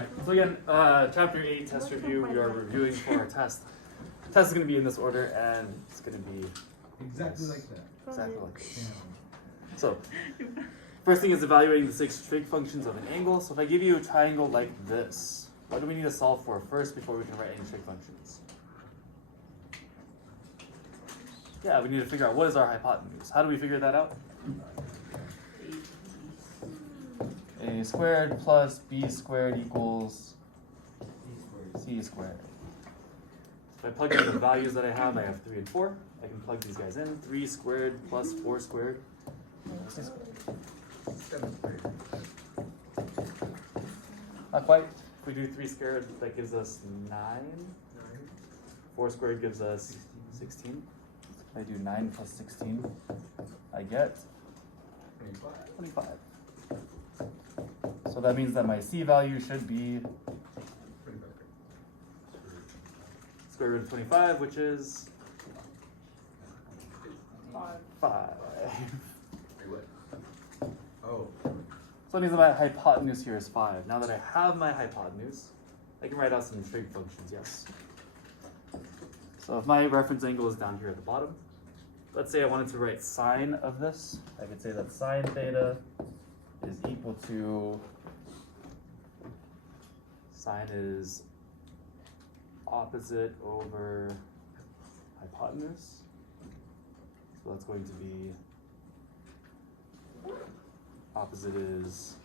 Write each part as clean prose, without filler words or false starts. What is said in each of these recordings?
Alright, so again, chapter 8, test review, we are reviewing for our test. The test is going to be in this order, and it's going to be exactly like that. exactly like this. So, first thing is evaluating the 6 trig functions of an angle. So if I give you a triangle like this, what do we need to solve for first before we can write any trig functions? Yeah, we need to figure out what is our hypotenuse. How do we figure that out? A squared plus b squared equals c squared. If I plug in the values that I have 3 and 4. I can plug these guys in. 3 squared plus 4 squared. C squared. 7th grade. Not quite. If we do 3 squared, that gives us 9. 4 squared gives us 16. If I do 9 plus 16, I get 25. So that means that my c value should be square root of 25, which is 5. Oh. So that means that my hypotenuse here is 5. Now that I have my hypotenuse, I can write out some trig functions, yes. So if my reference angle is down here at the bottom, let's say I wanted to write sine of this, I could say that sine theta is equal to, sine is opposite over hypotenuse. So that's going to be, opposite is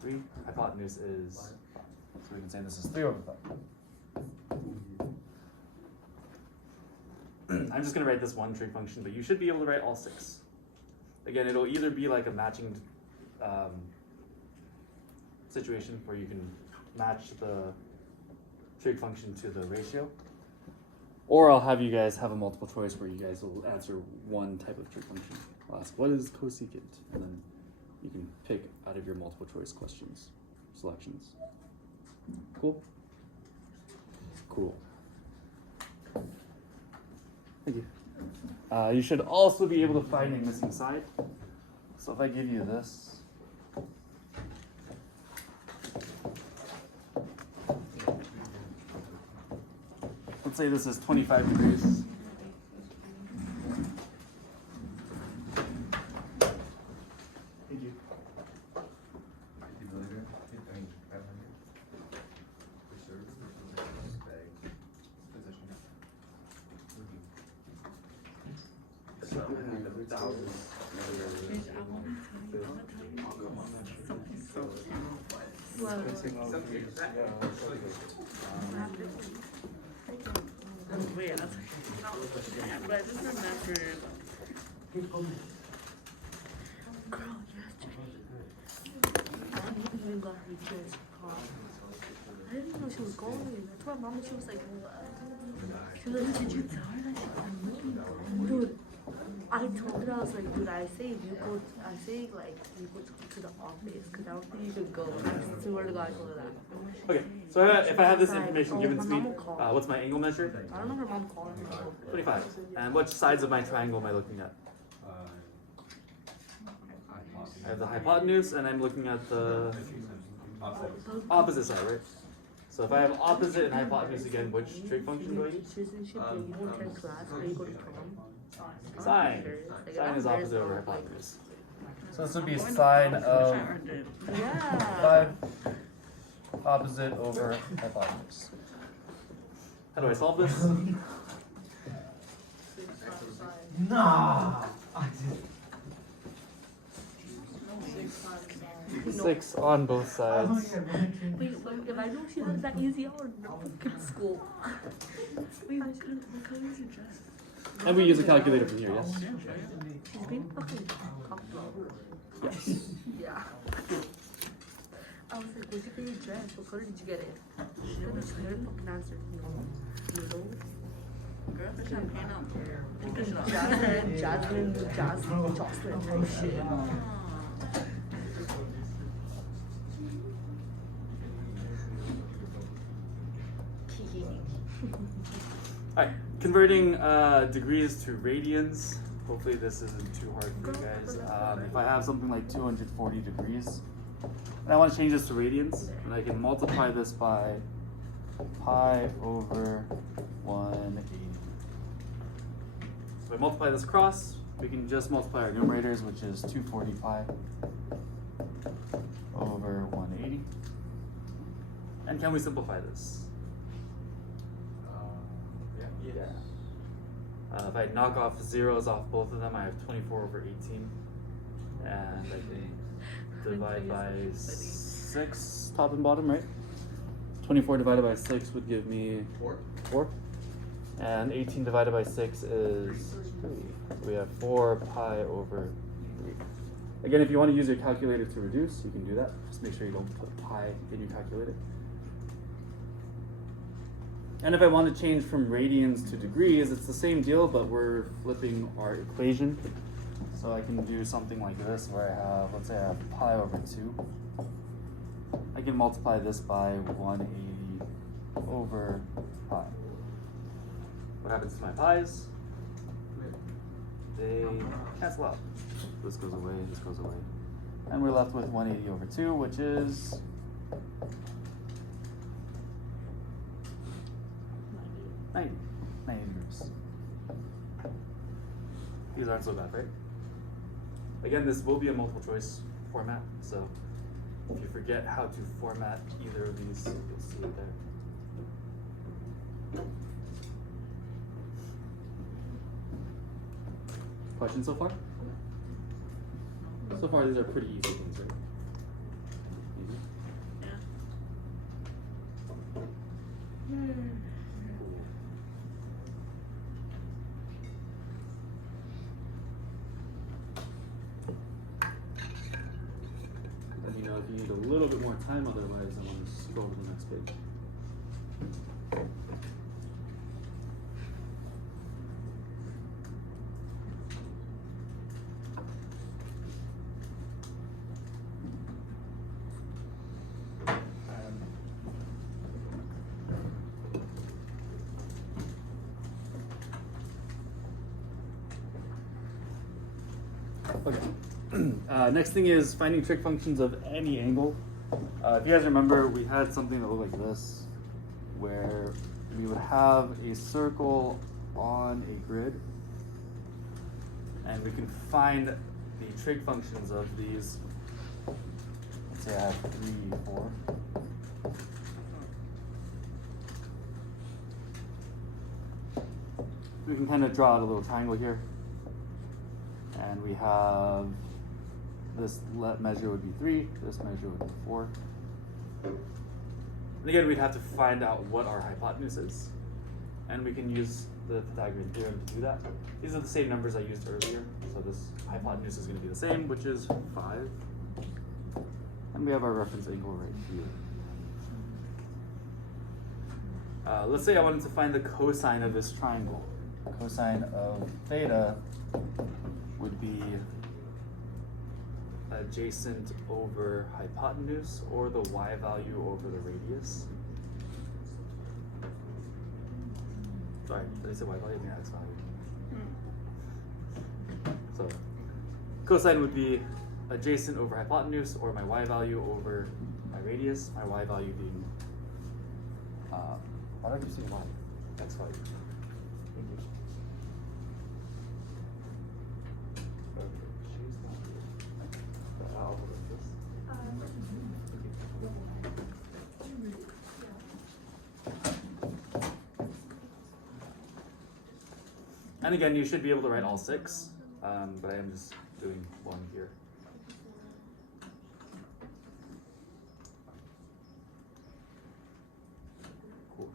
3, hypotenuse is 5. So we can say this is 3 over 5. I'm just going to write this one trig function, but you should be able to write all 6. Again, it'll either be like a matching situation where you can match the trig function to the ratio, or I'll have you guys have a multiple choice where you guys will answer one type of trig function. I'll ask, what is cosecant? And then you can pick out of your multiple choice questions, selections. Cool? Cool. Thank you. You should also be able to find a missing side. So if I give you this, let's say this is 25 degrees. Thank you. Wait, I was like, but I just remembered. Girl, yesterday, I didn't even got her kids car. I didn't know she was going. I told my mom, she was like, did you tell her that I'm looking? Dude, I told her, I was like, dude, I say you go to the office, because I don't think you could go. I swear to God, I told her that. Okay, so if I have this information given to me, what's my angle measure? I don't know her mom called her. 25. And which sides of my triangle am I looking at? I have the hypotenuse, and I'm looking at the opposite side, right? So if I have opposite and hypotenuse again, which trig function do I use? Sine. Sine is opposite over hypotenuse. So this would be sine of 5 opposite over hypotenuse. How do I solve this? Nah. 6 on both sides. Wait, if I know she looks that easy, I would never get to school. Wait, what color is your dress? And we use a calculator from here, yes? She's being fucking cocky. Yes. Yeah. I was like, where'd you get your dress? What color did you get it? She didn't fucking answer. Noodle. Girl, the champagne out there. Jasmine, Jocelyn type shit. Alright, converting degrees to radians. Hopefully this isn't too hard for you guys. If I have something like 240 degrees, And I want to change this to radians, and I can multiply this by pi over 180. So if I multiply this across, we can just multiply our numerators, which is 240 pi over 180. And can we simplify this? Yeah. If I knock off zeros off both of them, I have 24 over 18. And I can divide by 6 top and bottom, right? 24 divided by 6 would give me 4. And 18 divided by 6 is 3. So we have 4 pi over 3. Again, if you want to use your calculator to reduce, you can do that. Just make sure you don't put pi in your calculator. And if I want to change from radians to degrees, it's the same deal, but we're flipping our equation. So I can do something like this, where I have, let's say I have pi over 2. I can multiply this by 180 over pi. What happens to my pi's? They cancel out. This goes away, this goes away. And we're left with 180 over 2, which is 90 degrees. These aren't so bad, right? Again, this will be a multiple choice format, so if you forget how to format either of these, you'll see it there. Questions so far? So far, these are pretty easy things, right? Easy? Let me know if you need a little bit more time, otherwise I'm going to scroll to the next page. Okay. Next thing is finding trig functions of any angle. If you guys remember, we had something that looked like this, where we would have a circle on a grid, and we can find the trig functions of these. Let's say I have 3, 4. We can kind of draw out a little triangle here. And we have this measure would be 3, this measure would be 4. And again, we'd have to find out what our hypotenuse is. And we can use the Pythagorean theorem to do that. These are the same numbers I used earlier. So this hypotenuse is going to be the same, which is 5. And we have our reference angle right here. Let's say I wanted to find the cosine of this triangle. Cosine of theta would be adjacent over hypotenuse, or the y value over the radius. Sorry, did I say y value? Yeah, x value. So cosine would be adjacent over hypotenuse, or my y value over my radius, my y value being, why don't you say y? X value. Thank you. I'll hold this. And again, you should be able to write all 6, but I am just doing 1 here. Cool.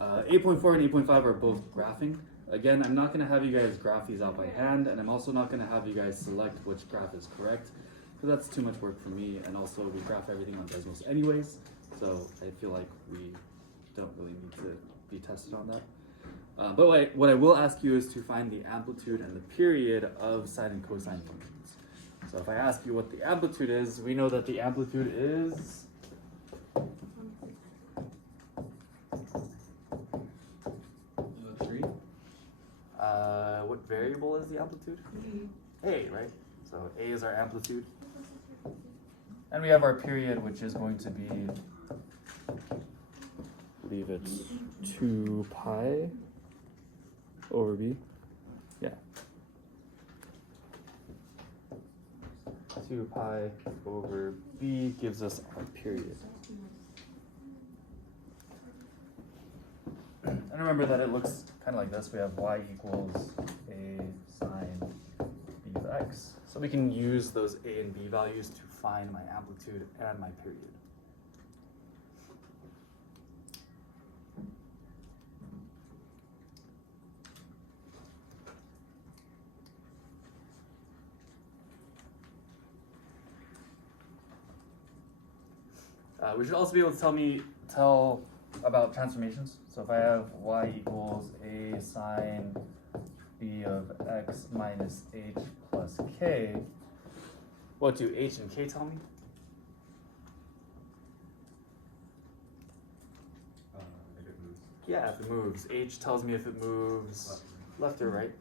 Uh, 8.4 and 8.5 are both graphing. Again, I'm not going to have you guys graph these out by hand, and I'm also not going to have you guys select which graph is correct, because that's too much work for me, and also we graph everything on Desmos anyways, so I feel like we don't really need to be tested on that. But what I will ask you is to find the amplitude and the period of sine and cosine functions. So if I ask you what the amplitude is, we know that the amplitude is What variable is the amplitude? A, right? So A is our amplitude. And we have our period, which is going to be, I believe it's 2 pi over b. Yeah. 2 pi over b gives us our period. And remember that it looks kind of like this. We have y equals a sine b of x. So we can use those a and b values to find my amplitude and my period. We should also be able to tell about transformations. So if I have y equals a sine b of x minus h plus k, what do h and k tell me? If it moves. Yeah, if it moves. H tells me if it moves left or right.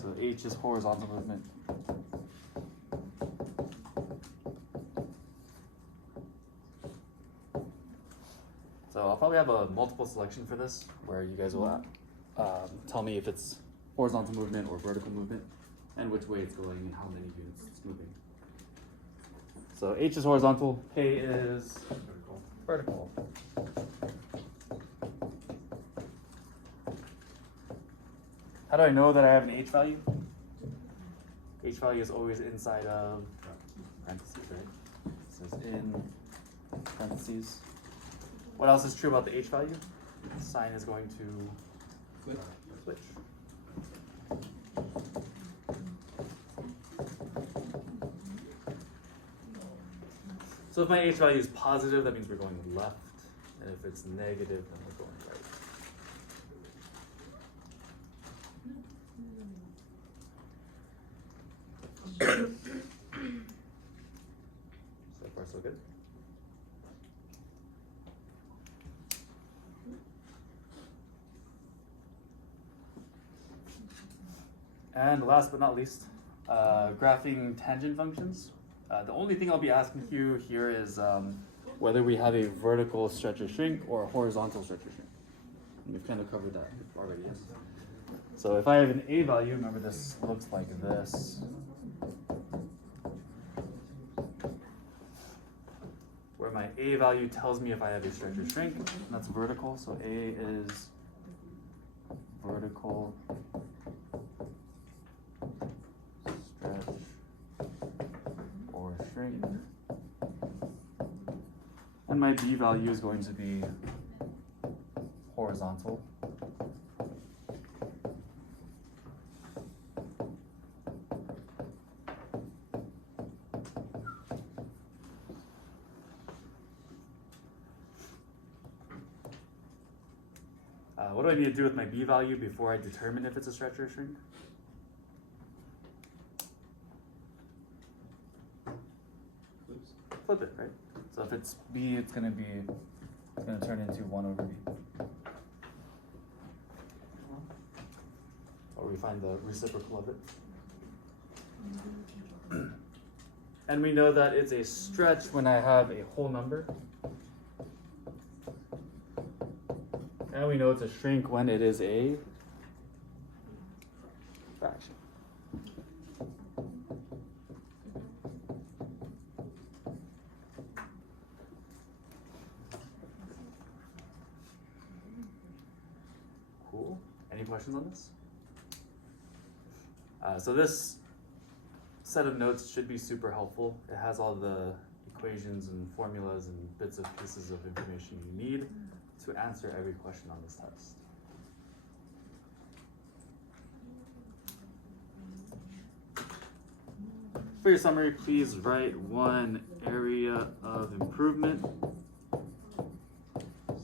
So h is horizontal movement. So I'll probably have a multiple selection for this, where you guys will tell me if it's horizontal movement or vertical movement, and which way it's going and how many units it's moving. So h is horizontal, k is vertical. How do I know that I have an h value? H value is always inside of parentheses, right? It says in parentheses. What else is true about the h value? Sine is going to switch. So if my h value is positive, that means we're going left. And if it's negative, then we're going right. So far, so good. And last but not least, graphing tangent functions. The only thing I'll be asking you here is whether we have a vertical stretch or shrink or a horizontal stretch or shrink. And we've kind of covered that already, yes? So if I have an a value, remember this looks like this. Where my a value tells me if I have a stretch or shrink, and that's vertical, so a is vertical stretch or shrink. And my b value is going to be horizontal. What do I need to do with my b value before I determine if it's a stretch or a shrink? Flip it, right? So if it's b, it's going to turn into 1 over b. Or we find the reciprocal of it. And we know that it's a stretch when I have a whole number. And we know it's a shrink when it is a fraction. Cool. Any questions on this? So this set of notes should be super helpful. It has all the equations and formulas and bits of pieces of information you need to answer every question on this test. For your summary, please write one area of improvement.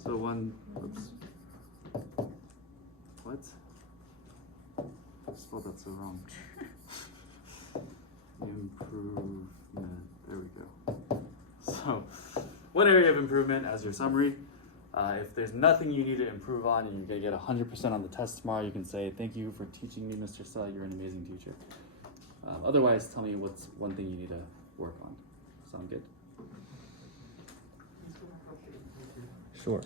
So one, oops. What? I spelled that so wrong. Improvement, there we go. So, one area of improvement as your summary. If there's nothing you need to improve on and you're gonna get 100% on the test tomorrow, you can say, "Thank you for teaching me, Mr. Suh. You're an amazing teacher." Otherwise, tell me what's one thing you need to work on. Sound good? Sure.